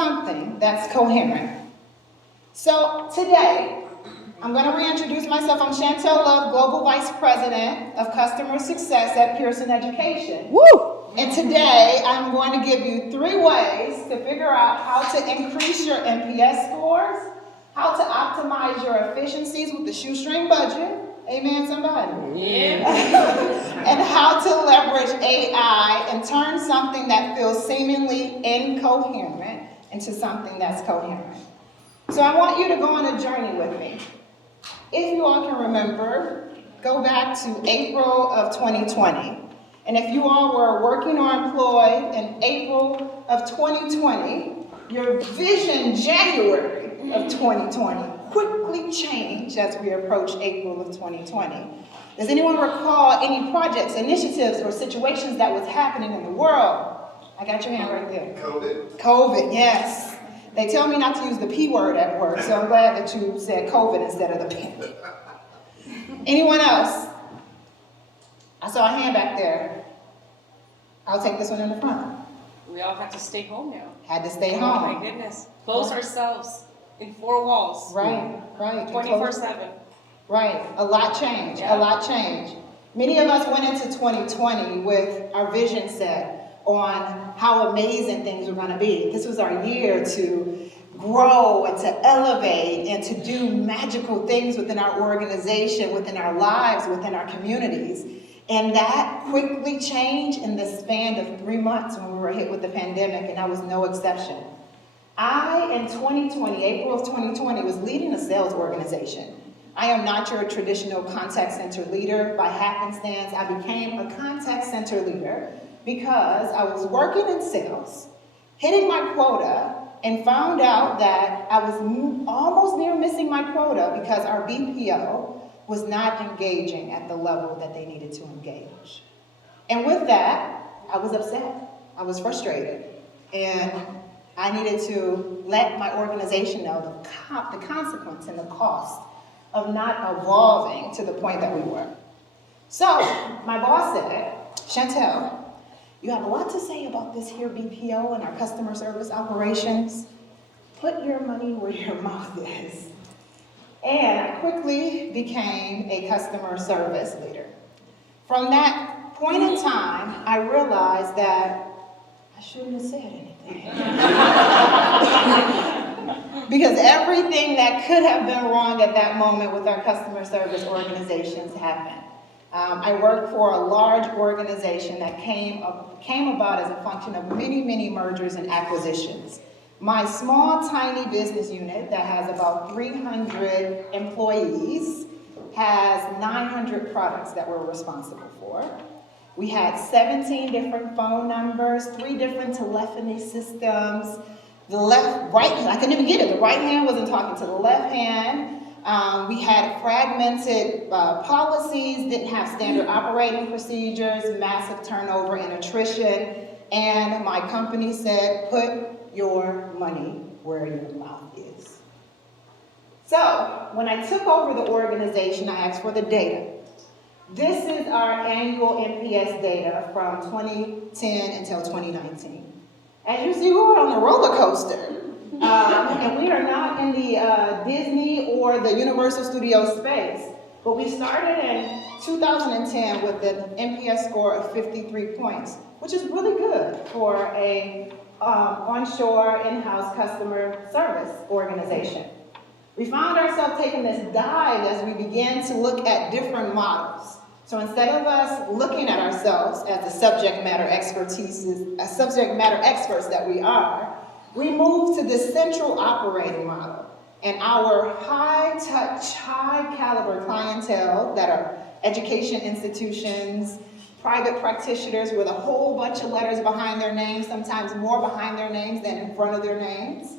something that's coherent. So today, I'm going to reintroduce myself. I'm Shantel Love, Global Vice President of Customer Success at Pearson Education. Woo! And today, I'm going to give you 3 ways to figure out how to increase your NPS scores, how to optimize your efficiencies with the shoestring budget. Amen, somebody? Yeah. And how to leverage AI and turn something that feels seemingly incoherent into something that's coherent. So I want you to go on a journey with me. If you all can remember, go back to April of 2020. And if you all were working or employed in April of 2020, your vision January of 2020 quickly changed as we approach April of 2020. Does anyone recall any projects, initiatives, or situations that was happening in the world? I got your hand right there. COVID, yes. They tell me not to use the P word at work, so I'm glad that you said COVID instead of the P. Anyone else? I saw a hand back there. I'll take this one in the front. We all have to stay home now. Had to stay Oh home. my goodness. Close ourselves in 4 walls. Right. 24/7. Right. A lot changed. Yeah. A lot changed. Many of us went into 2020 with our vision set on how amazing things were going to be. This was our year to grow and to elevate and to do magical things within our organization, within our lives, within our communities. And that quickly changed in the span of 3 months when we were hit with the pandemic, and I was no exception. I, in 2020, April of 2020, was leading a sales organization. I am not your traditional contact center leader. By happenstance, I became a contact center leader because I was working in sales, hitting my quota, and found out that I was almost near missing my quota because our BPO was not engaging at the level that they needed to engage. And with that, I was upset. I was frustrated. And I needed to let my organization know the consequence and the cost of not evolving to the point that we were. So my boss said, Shantel, you have a lot to say about this here BPO and our customer service operations. Put your money where your mouth is. And I quickly became a customer service leader. From that point in time, I realized that I shouldn't have said anything. Because everything that could have been wrong at that moment with our customer service organizations happened. I worked for a large organization that came about as a function of many, many mergers and acquisitions. My small, tiny business unit that has about 300 employees has 900 products that we're responsible for. We had 17 different phone numbers, 3 different telephony systems. I couldn't even get it. The right hand wasn't talking to the left hand. We had fragmented policies, didn't have standard operating procedures, massive turnover and attrition. And my company said, put your money where your mouth is. So when I took over the organization, I asked for the data. This is our annual NPS data from 2010 until 2019. As you see, we were on a roller coaster. And we are not in the Disney or the Universal Studios space. But we started in 2010 with an NPS score of 53 points, which is really good for a onshore in-house customer service organization. We found ourselves taking this dive as we began to look at different models. So instead of us looking at ourselves as the subject matter experts that we are, we moved to this central operating model. And our high-touch, high-caliber clientele that are education institutions, private practitioners with a whole bunch of letters behind their names, sometimes more behind their names than in front of their names.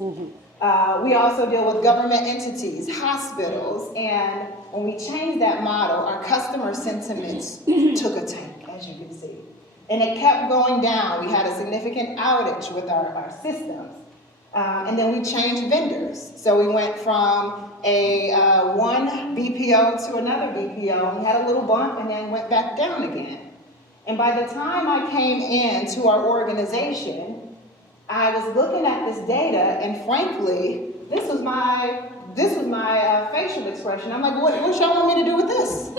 We also deal with government entities, hospitals, and when we changed that model, our customer sentiments took a tank, as you can see. And it kept going down. We had a significant outage with our systems. And then we changed vendors. So we went from a one BPO to another BPO, and we had a little bump and then went back down again. And by the time I came into our organization, I was looking at this data, and frankly, this was my facial expression. I'm like, what y'all want me to do with this?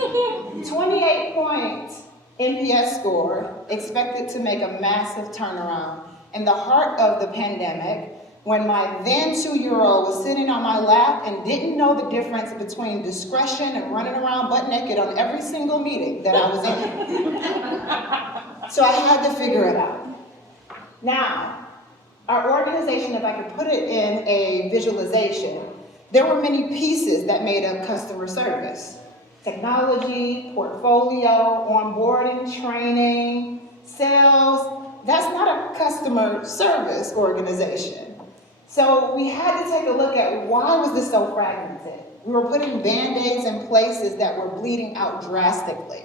28-point NPS score, expected to make a massive turnaround. In the heart of the pandemic, when my then 2-year-old was sitting on my lap and didn't know the difference between discretion and running around butt naked on every single meeting that I was in. So I had to figure it out. Now, our organization, if I could put it in a visualization, there were many pieces that made up customer service. Technology, portfolio, onboarding, training, sales. That's not a customer service organization. So we had to take a look at why was this so fragmented. We were putting Band-Aids in places that were bleeding out drastically.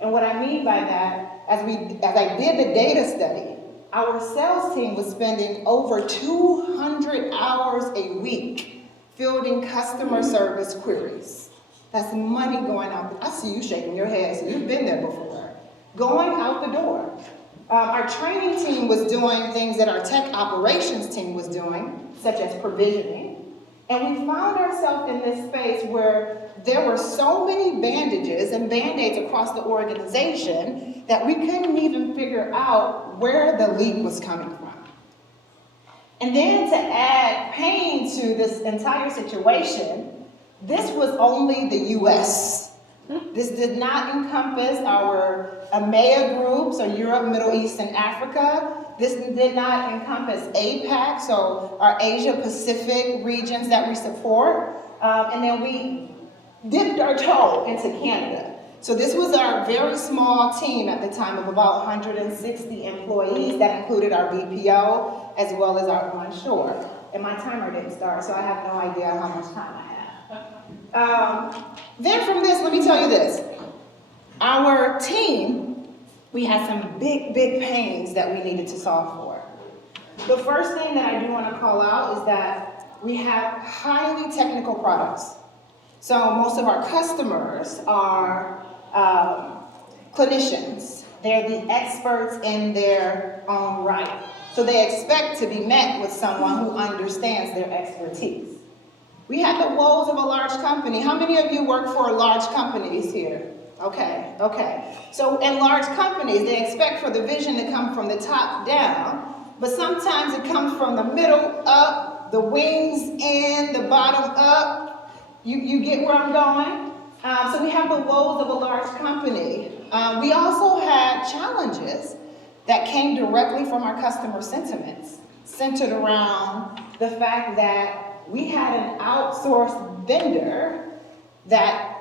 And what I mean by that, as I did the data study, our sales team was spending over 200 hours a week fielding customer service queries. That's money going out. I see you shaking your head, so you've been there before. Going out the door. Our training team was doing things that our tech operations team was doing, such as provisioning. And we found ourselves in this space where there were so many bandages and Band-Aids across the organization that we couldn't even figure out where the leak was coming from. And then to add pain to this entire situation, this was only the US. This did not encompass our EMEA groups, or Europe, Middle East, and Africa. This did not encompass APAC, so our Asia Pacific regions that we support. And then we dipped our toe into Canada. So this was our very small team at the time of about 160 employees that included our BPO as well as our onshore. And my timer didn't start, so I have no idea how much time I have. Then from this, let me tell you this. Our team, we had some big pains that we needed to solve for. The first thing that I do want to call out is that we have highly technical products. So most of our customers are clinicians. They're the experts in their own right. So they expect to be met with someone who understands their expertise. We had the woes of a large company. How many of you work for large companies here? Okay. So in large companies, they expect for the vision to come from the top down, but sometimes it comes from the middle up, the wings in, the bottom up. You get where I'm going? So we have the woes of a large company. We also had challenges that came directly from our customer sentiments, centered around the fact that we had an outsourced vendor that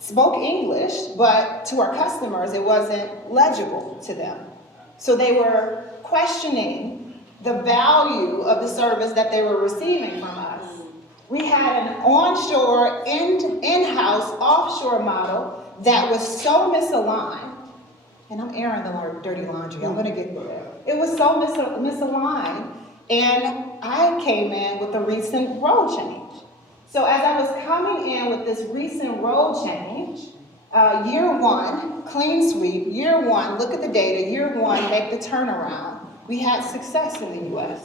spoke English, but to our customers, it wasn't legible to them. So they were questioning the value of the service that they were receiving from us. We had an onshore, in-house, offshore model that was so misaligned, and I'm airing the dirty laundry, I'm gonna get there. It was so misaligned, and I came in with a recent role change. So as I was coming in with this recent role change, year one, clean sweep, year one, look at the data, year one, make the turnaround. We had success in the US.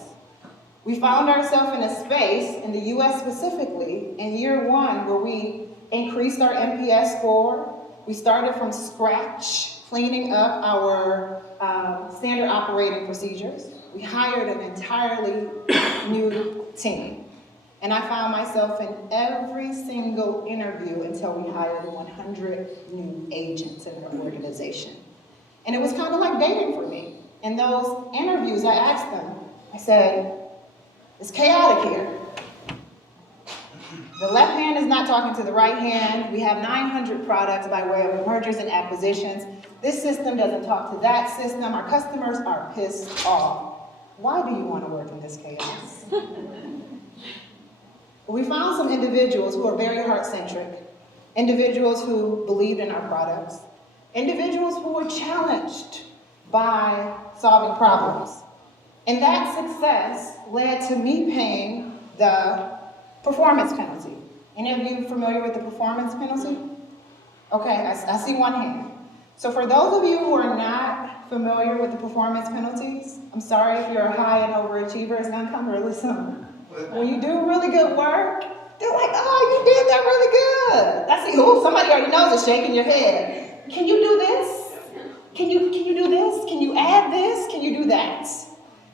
We found ourselves in a space, in the US specifically, in year one, where we increased our NPS score. We started from scratch, cleaning up our standard operating procedures. We hired an entirely new team. And I found myself in every single interview until we hired 100 new agents in our organization. And it was kind of like dating for me. In those interviews, I asked them, I said, it's chaotic here. The left hand is not talking to the right hand. We have 900 products by way of mergers and acquisitions. This system doesn't talk to that system. Our customers are pissed off. Why do you want to work in this chaos? We found some individuals who are very heart-centric, individuals who believed in our products, individuals who were challenged by solving problems. And that success led to me paying the performance penalty. Any of you familiar with the performance penalty? Okay, I see one hand. So for those of you who are not familiar with the performance penalties? I'm sorry if you're a high and overachiever, it's gonna come really soon. When you do really good work, they're like, oh, you did that really good. That's it. Ooh, somebody already knows it, shaking your head. Can you do this? Can you do this? Can you add this? Can you do that?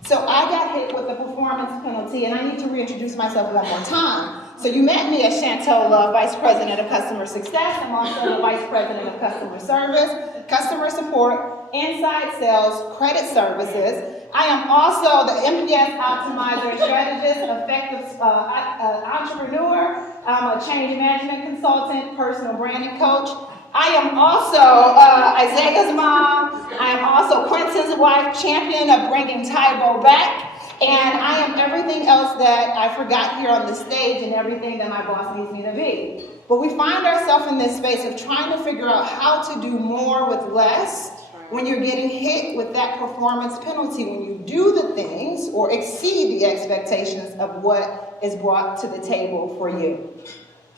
So I got hit with the performance penalty, and I need to reintroduce myself one more time. So you met me as Shantel, Vice President of Customer Success. I'm also the Vice President of Customer Service, Customer Support, Inside Sales, Credit Services. I am also the NPS Optimizer, Strategist, Effective Entrepreneur. I'm a Change Management Consultant, Personal Branding Coach. I am also Isaiah's mom. I am also Quentin's wife, champion of bringing Tybo back. And I am everything else that I forgot here on the stage and everything that my boss needs me to be. But we find ourselves in this space of trying to figure out how to do more with less when you're getting hit with that performance penalty, when you do the things or exceed the expectations of what is brought to the table for you.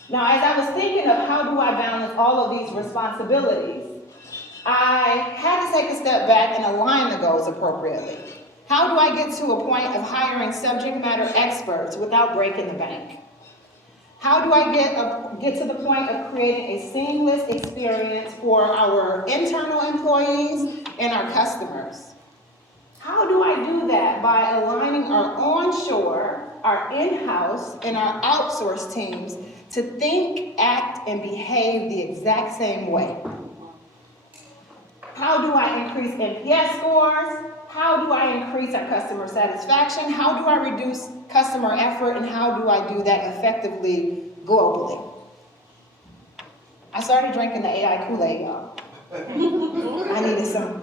Now, as I was thinking of how do I balance all of these responsibilities, I had to take a step back and align the goals appropriately. How do I get to a point of hiring subject matter experts without breaking the bank? How do I get to the point of creating a seamless experience for our internal employees and our customers? How do I do that? By aligning our onshore, our in-house, and our outsourced teams to think, act, and behave the exact same way. How do I increase NPS scores? How do I increase our customer satisfaction? How do I reduce customer effort? And how do I do that effectively globally? I started drinking the AI Kool-Aid, y'all. I needed some.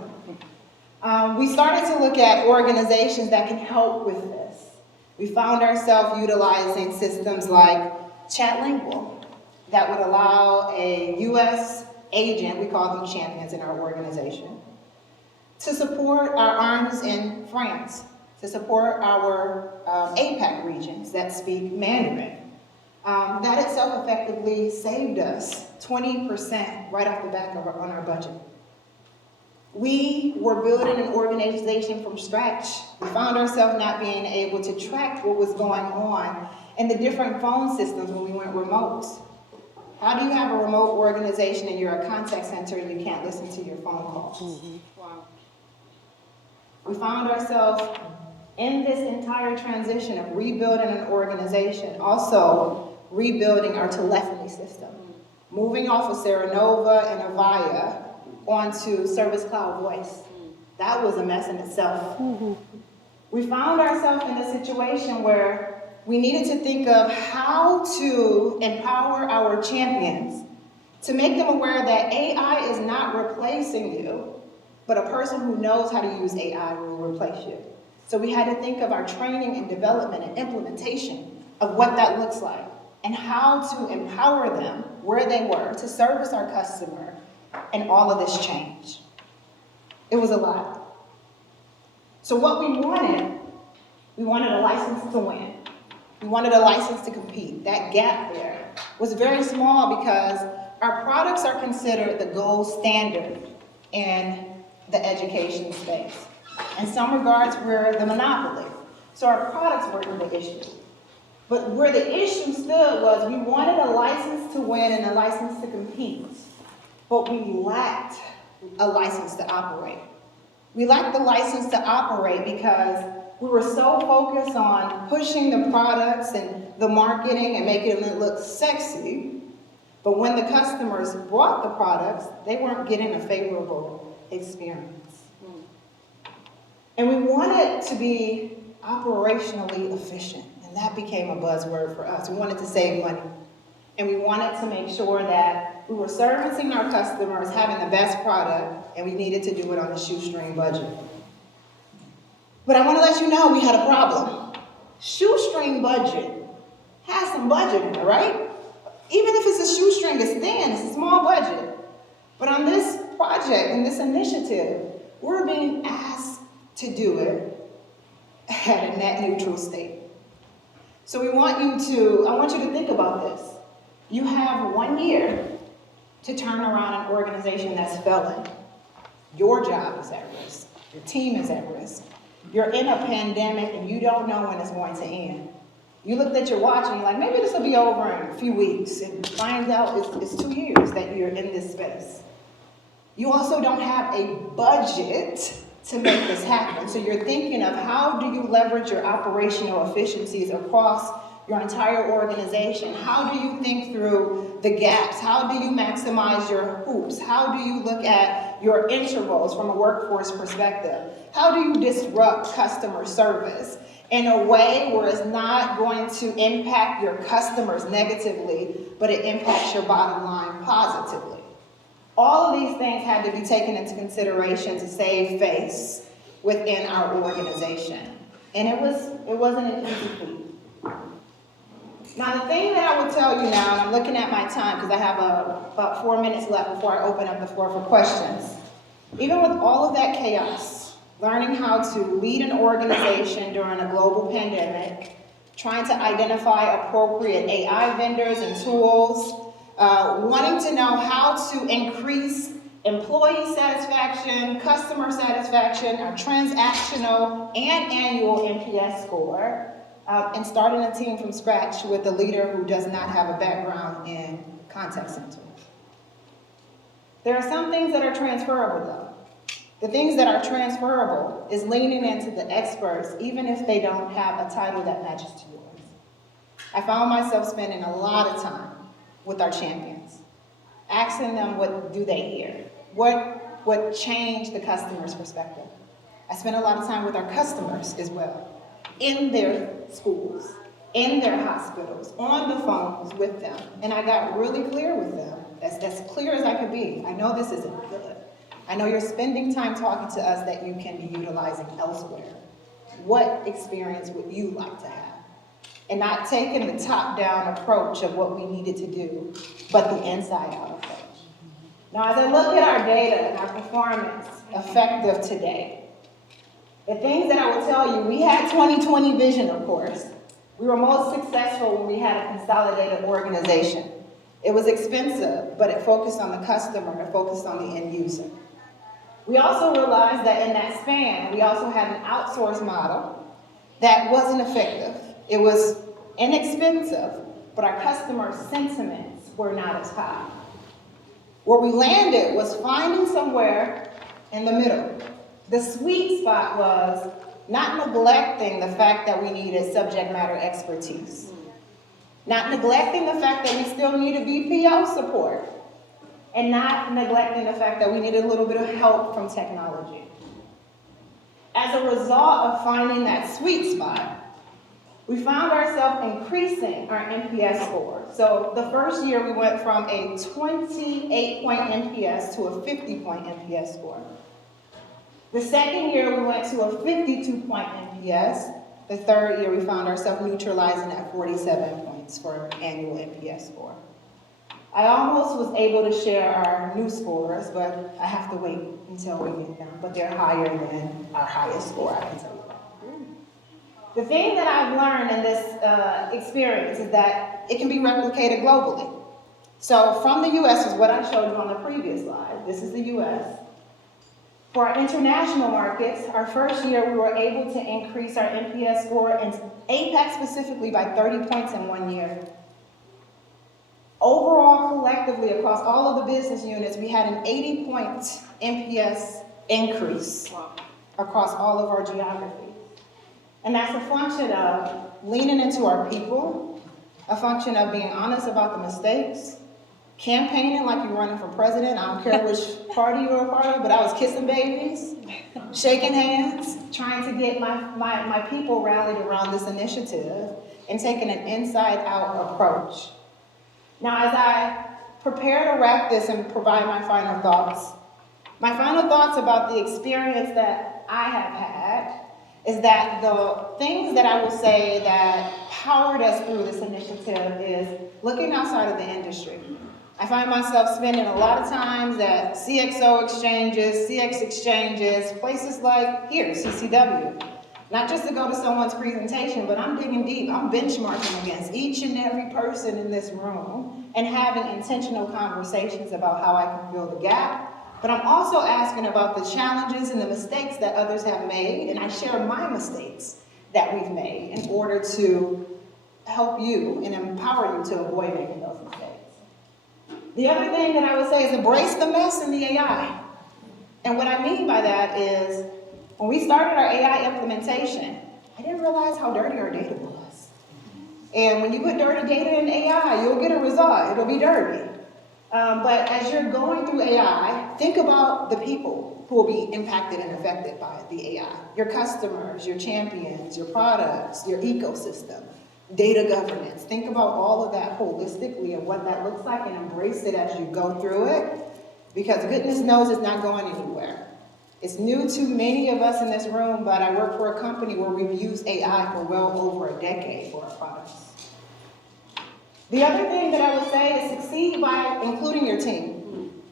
We started to look at organizations that can help with this. We found ourselves utilizing systems like Chatlingual that would allow a U.S. agent, we call them champions in our organization, to support our arms in France, to support our APAC regions that speak Mandarin. That itself effectively saved us 20% right off the back on our budget. We were building an organization from scratch. We found ourselves not being able to track what was going on in the different phone systems when we went remote. How do you have a remote organization and you're a contact center and you can't listen to your phone calls? Mm-hmm. Wow. We found ourselves in this entire transition of rebuilding an organization, also rebuilding our telephony system, moving off of Serenova and Avaya onto Service Cloud Voice. That was a mess in itself. Mm-hmm. We found ourselves in a situation where we needed to think of how to empower our champions to make them aware that AI is not replacing you, but a person who knows how to use AI will replace you. So we had to think of our training and development and implementation of what that looks like and how to empower them where they were to service our customer and all of this change. It was a lot. So what we wanted a license to win. We wanted a license to compete. That gap there was very small because our products are considered the gold standard in the education space. In some regards, we're the monopoly. So our products weren't the issue. But where the issue stood was we wanted a license to win and a license to compete. But we lacked a license to operate. We lacked the license to operate because we were so focused on pushing the products and the marketing and making it look sexy, but when the customers bought the products, they weren't getting a favorable experience. And we wanted to be operationally efficient, and that became a buzzword for us. We wanted to save money, and we wanted to make sure that we were servicing our customers, having the best product, and we needed to do it on a shoestring budget. But I want to let you know we had a problem. Shoestring budget has some budget in it, right? Even if it's a shoestring, it's thin, it's a small budget. But on this project, in this initiative, we're being asked to do it at a net neutral state. So I want you to think about this. You have 1 year to turn around an organization that's failing. Your job is at risk. Your team is at risk. You're in a pandemic and you don't know when it's going to end. You looked at your watch and you're like, maybe this will be over in a few weeks, and find out it's 2 years that you're in this space. You also don't have a budget to make this happen. So you're thinking of how do you leverage your operational efficiencies across your entire organization? How do you think through the gaps? How do you maximize your hoops? How do you look at your intervals from a workforce perspective? How do you disrupt customer service in a way where it's not going to impact your customers negatively, but it impacts your bottom line positively? All of these things had to be taken into consideration to save face within our organization. And it wasn't an easy feat. Now, the thing that I would tell you now, and I'm looking at my time because I have about 4 minutes left before I open up the floor for questions. Even with all of that chaos, learning how to lead an organization during a global pandemic, trying to identify appropriate AI vendors and tools, wanting to know how to increase employee satisfaction, customer satisfaction, our transactional and annual NPS score, and starting a team from scratch with a leader who does not have a background in contact centers. There are some things that are transferable though. The things that are transferable is leaning into the experts even if they don't have a title that matches to yours. I found myself spending a lot of time with our champions, asking them what do they hear, what changed the customer's perspective. I spent a lot of time with our customers as well, in their schools, in their hospitals, on the phones with them. And I got really clear with them, as clear as I could be. I know this isn't good. I know you're spending time talking to us that you can be utilizing elsewhere. What experience would you like to have? And not taking the top-down approach of what we needed to do, but the inside-out approach. Now, as I look at our data and our performance effective today, the things that I will tell you, we had 20/20 vision, of course. We were most successful when we had a consolidated organization. It was expensive, but it focused on the customer, it focused on the end user. We also realized that in that span, we also had an outsource model that wasn't effective. It was inexpensive, but our customer sentiments were not as high. Where we landed was finding somewhere in the middle. The sweet spot was not neglecting the fact that we needed subject matter expertise. Not neglecting the fact that we still needed BPO support. And not neglecting the fact that we needed a little bit of help from technology. As a result of finding that sweet spot, we found ourselves increasing our NPS score. So the first year we went from a 28-point NPS to a 50-point NPS score. The second year we went to a 52-point NPS. The third year we found ourselves neutralizing at 47 points for an annual NPS score. I almost was able to share our new scores, but I have to wait until we get them. But they're higher than our highest score, I can tell you that. The thing that I've learned in this experience is that it can be replicated globally. So from the US is what I showed you on the previous slide. This is the US. For our international markets, our first year we were able to increase our NPS score in APAC specifically by 30 points in 1 year. Overall, collectively, across all of the business units, we had an 80-point NPS increase across all of our geographies. And that's a function of leaning into our people, a function of being honest about the mistakes, campaigning like you're running for president. I don't care which party you're a part of, but I was kissing babies, shaking hands, trying to get my people rallied around this initiative and taking an inside-out approach. Now, as I prepare to wrap this and provide my final thoughts about the experience that I have had is that the things that I will say that powered us through this initiative is looking outside of the industry. I find myself spending a lot of times at CXO exchanges, CX exchanges, places like here, CCW. Not just to go to someone's presentation, but I'm digging deep. I'm benchmarking against each and every person in this room and having intentional conversations about how I can fill the gap, But I'm also asking about the challenges and the mistakes that others have made, and I share my mistakes that we've made in order to help you and empower you to avoid making those mistakes. The other thing that I would say is embrace the mess in the AI. And what I mean by that is, when we started our AI implementation, I didn't realize how dirty our data was. And when you put dirty data in AI, you'll get a result. It'll be dirty. But as you're going through AI, think about the people who will be impacted and affected by the AI. Your customers, your champions, your products, your ecosystem, data governance. Think about all of that holistically and what that looks like and embrace it as you go through it, because goodness knows it's not going anywhere. It's new to many of us in this room, but I work for a company where we've used AI for well over a decade for our products. The other thing that I would say is succeed by including your team.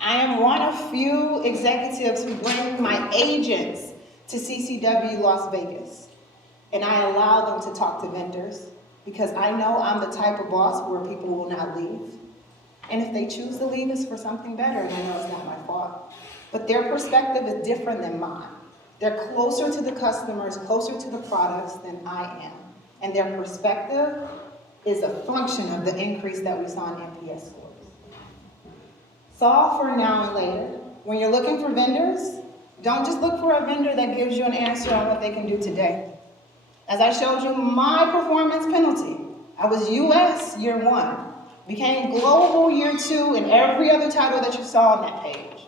I am one of few executives who bring my agents to CCW Las Vegas. And I allow them to talk to vendors because I know I'm the type of boss where people will not leave. And if they choose to leave, it's for something better, and I know it's not my fault. But their perspective is different than mine. They're closer to the customers, closer to the products than I am. And their perspective is a function of the increase that we saw in NPS scores. Solve for now and later. When you're looking for vendors, don't just look for a vendor that gives you an answer on what they can do today. As I showed you my performance penalty, I was US year 1, became global year 2, and every other title that you saw on that page.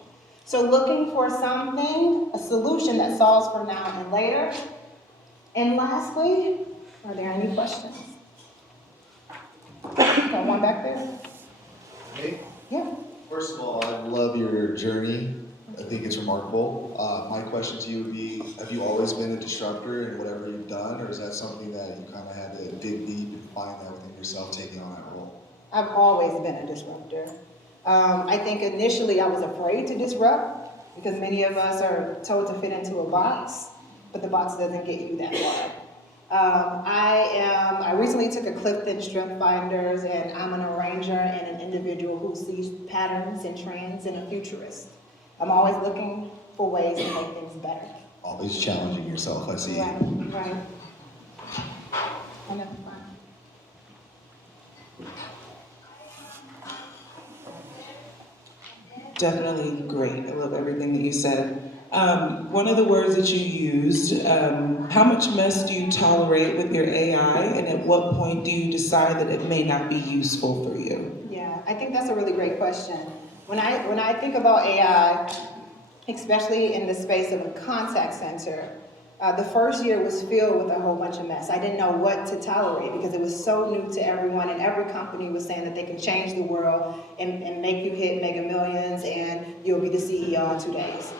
So looking for something, a solution that solves for now and later. And lastly, are there any questions? Got one back there? Hey. Yeah. First of all, I love your journey. I think it's remarkable. My question to you would be, have you always been a disruptor in whatever you've done, or is that something that you kind of had to dig deep and find that within yourself taking on that role? I've always been a disruptor. I think initially I was afraid to disrupt because many of us are told to fit into a box, but the box doesn't get you that far. I recently took a Clifton Strength Finders, and I'm an arranger and an individual who sees patterns and trends and a futurist. I'm always looking for ways to make things better. Always challenging yourself, I see. Right. Definitely great. I love everything that you said. One of the words that you used, how much mess do you tolerate with your AI, and at what point do you decide that it may not be useful for you? Yeah, I think that's a really great question. When I think about AI, especially in the space of a contact center, the first year was filled with a whole bunch of mess. I didn't know what to tolerate because it was so new to everyone, and every company was saying that they can change the world and make you hit mega millions and you'll be the CEO in 2 days,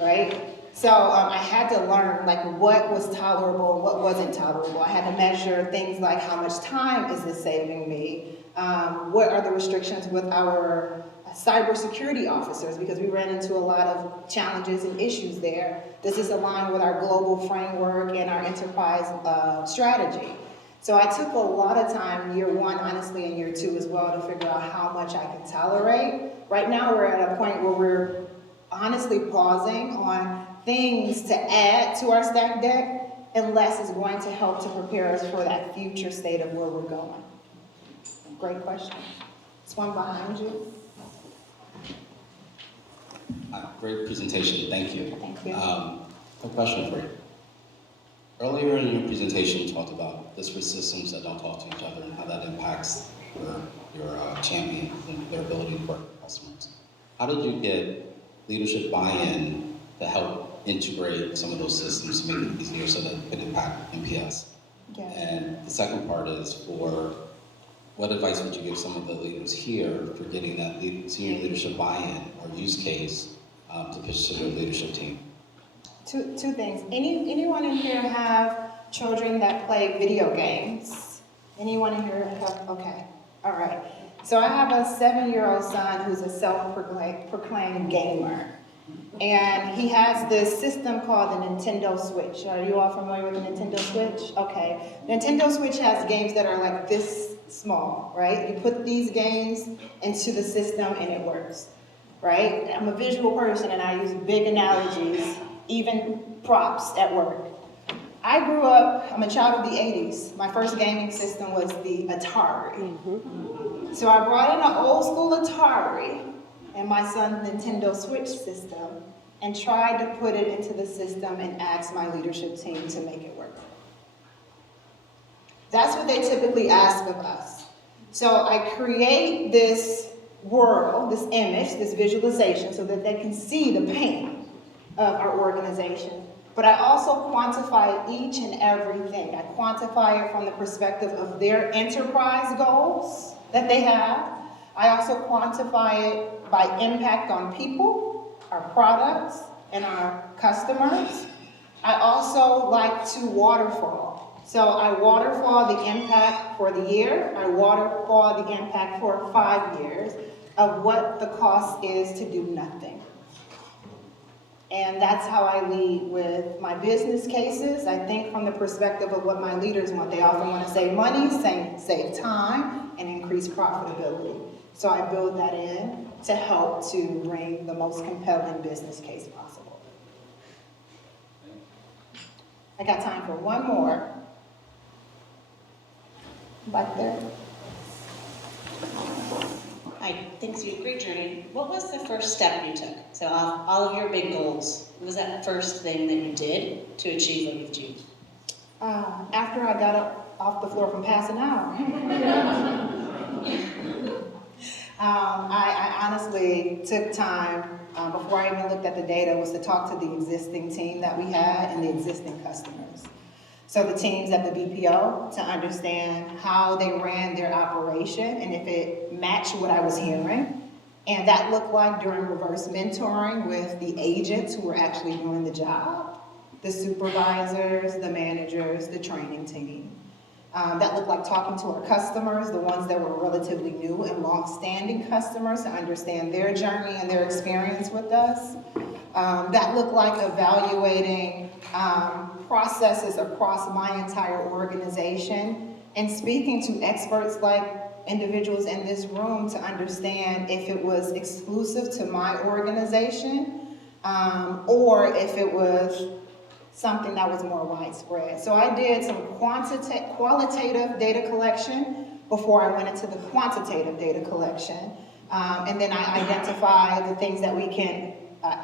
right? So I had to learn like what was tolerable and what wasn't tolerable. I had to measure things like how much time is this saving me? What are the restrictions with our cybersecurity officers, because we ran into a lot of challenges and issues there. Does this align with our global framework and our enterprise strategy? So I took a lot of time, year 1, honestly, and year 2 as well, to figure out how much I can tolerate. Right now, we're at a point where we're honestly pausing on things to add to our stack deck, unless it's going to help to prepare us for that future state of where we're going. Great question. This one behind you. Great presentation, thank you. Thank you. A question for you. Earlier in your presentation, you talked about disparate systems that don't talk to each other and how that impacts your champions and their ability to work with customers. How did you get leadership buy-in to help integrate some of those systems to make it easier so that it could impact NPS? Yeah. And the second part is what advice would you give some of the leaders here for getting that senior leadership buy-in or use case to pitch to their leadership team? Two things. Anyone in here have children that play video games? Anyone in here have? Okay. All right. So I have a 7-year-old son who's a self-proclaimed gamer. And he has this system called the Nintendo Switch. Are you all familiar with the Nintendo Switch? Okay. Nintendo Switch has games that are like this small, right? You put these games into the system and it works. right? I'm a visual person and I use big analogies, even props at work. I grew up, I'm a child of the 80s. My first gaming system was the Atari. So I brought in an old school Atari and my son's Nintendo Switch system and tried to put it into the system and asked my leadership team to make it work. That's what they typically ask of us. So I create this world, this image, this visualization so that they can see the pain of our organization. But I also quantify each and everything. I quantify it from the perspective of their enterprise goals that they have. I also quantify it by impact on people, our products, and our customers. I also like to waterfall. So I waterfall the impact for the year. I waterfall the impact for 5 years of what the cost is to do nothing. And that's how I lead with my business cases. I think from the perspective of what my leaders want. They often want to save money, save time, and increase profitability. So I build that in to help to bring the most compelling business case possible. I got time for one more. Back there. Hi, thanks for your great journey. What was the first step you took? So all of your big goals, what was that first thing that you did to achieve what you've achieved? After I got up off the floor from passing out. I honestly took time before I even looked at the data was to talk to the existing team that we had and the existing customers. So the teams at the BPO to understand how they ran their operation and if it matched what I was hearing. And that looked like during reverse mentoring with the agents who were actually doing the job, the supervisors, the managers, the training team. That looked like talking to our customers, the ones that were relatively new and long-standing customers to understand their journey and their experience with us. That looked like evaluating processes across my entire organization and speaking to experts like individuals in this room to understand if it was exclusive to my organization or if it was something that was more widespread. So I did some qualitative data collection before I went into the quantitative data collection. And then I identified the things that we can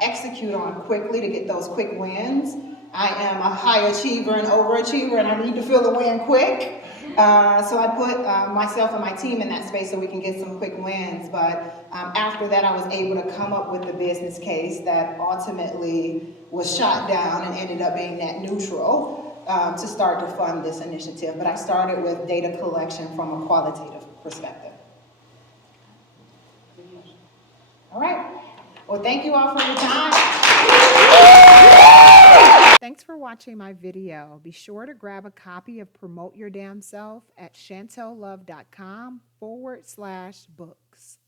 execute on quickly to get those quick wins. I am a high achiever and overachiever, and I need to feel the win quick. So I put myself and my team in that space so we can get some quick wins. But after that, I was able to come up with the business case that ultimately was shot down and ended up being net neutral to start to fund this initiative. But I started with data collection from a qualitative perspective. All right. Well, thank you all for your time. Thanks for watching my video. Be sure to grab a copy of Promote Your Damn Self at shantellove.com/books.